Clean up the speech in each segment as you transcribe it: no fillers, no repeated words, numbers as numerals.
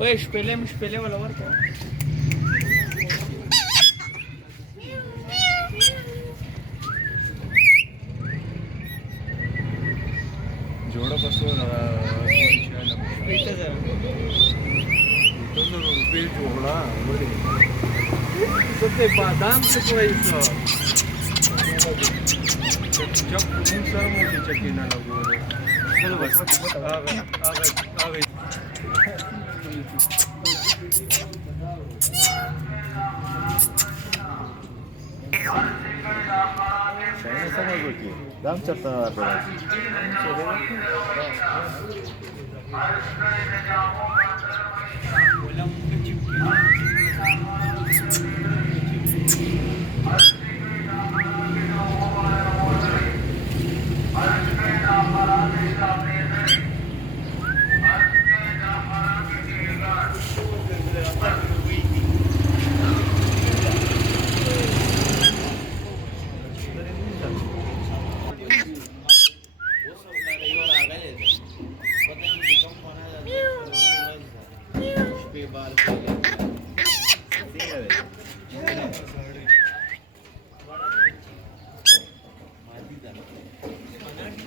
ओए स्पेले वाला वर का जोड़ा कसं इथं जरा रुपये जोड़ा बरे ते बादामचं पैसा जब खूप सारं मोठीच्या किनाला गोरे चलो बस आ गई Saya sama Guki. Dam cerita apa?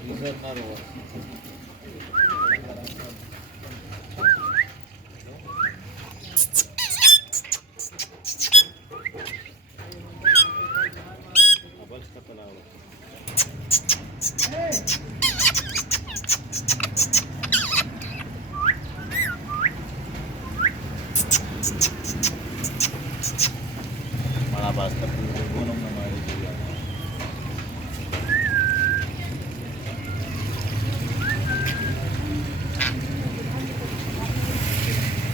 विसरणार